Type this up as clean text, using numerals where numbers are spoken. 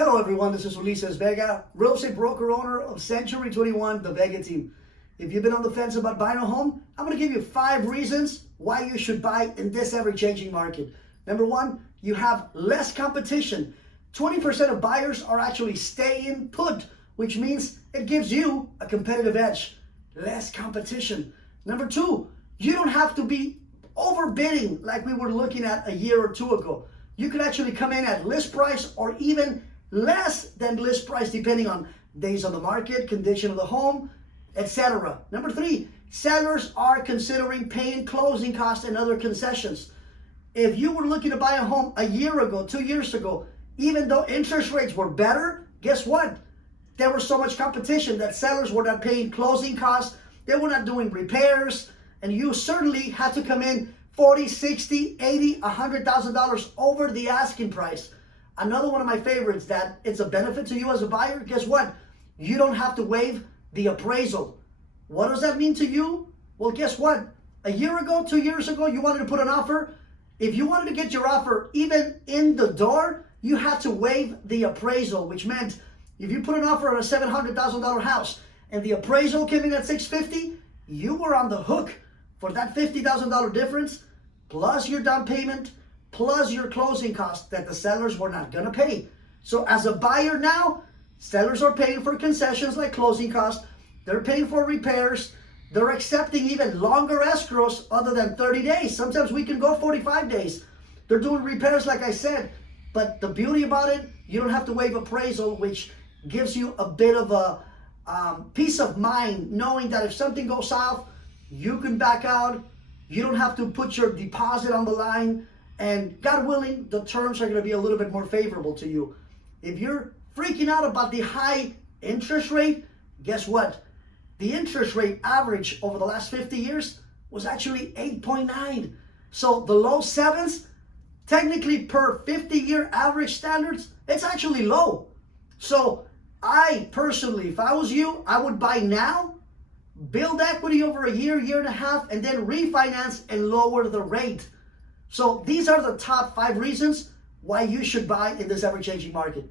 Hello everyone, this is Ulises Vega, real estate broker owner of Century 21, the Vega team. If you've been on the fence about buying a home, I'm going to give you 5 reasons why you should buy in this ever-changing market. Number 1, you have less competition. 20% of buyers are actually staying put, which means it gives you a competitive edge. Less competition. Number 2, you don't have to be overbidding like we were looking at a year or 2 ago. You could actually come in at list price or even less than list price depending on days on the market, condition of the home, etc. Number 3, sellers are considering paying closing costs and other concessions. If you were looking to buy a home a year ago, 2 years ago, even though interest rates were better, guess what? There was so much competition that sellers were not paying closing costs, they were not doing repairs, and you certainly had to come in $40,000, $60,000, $80,000, $100,000 over the asking price. Another one of my favorites that it's a benefit to you as a buyer, guess what? You don't have to waive the appraisal. What does that mean to you? Well, guess what? A year ago, 2 years ago, you wanted to put an offer. If you wanted to get your offer even in the door, you had to waive the appraisal, which meant if you put an offer on a $700,000 house and the appraisal came in at $650,000, you were on the hook for that $50,000 difference, plus your down payment, plus your closing costs that the sellers were not going to pay. So as a buyer now, sellers are paying for concessions like closing costs. They're paying for repairs. They're accepting even longer escrows other than 30 days. Sometimes we can go 45 days. They're doing repairs, like I said. But the beauty about it, you don't have to waive appraisal, which gives you a bit of a peace of mind, knowing that if something goes south, you can back out. You don't have to put your deposit on the line. And God willing, the terms are going to be a little bit more favorable to you. If you're freaking out about the high interest rate, guess what? The interest rate average over the last 50 years was actually 8.9. So the low sevens, technically per 50-year average standards, it's actually low. So I personally, if I was you, I would buy now, build equity over a year, year and a half, and then refinance and lower the rate. So these are the top 5 reasons why you should buy in this ever-changing market.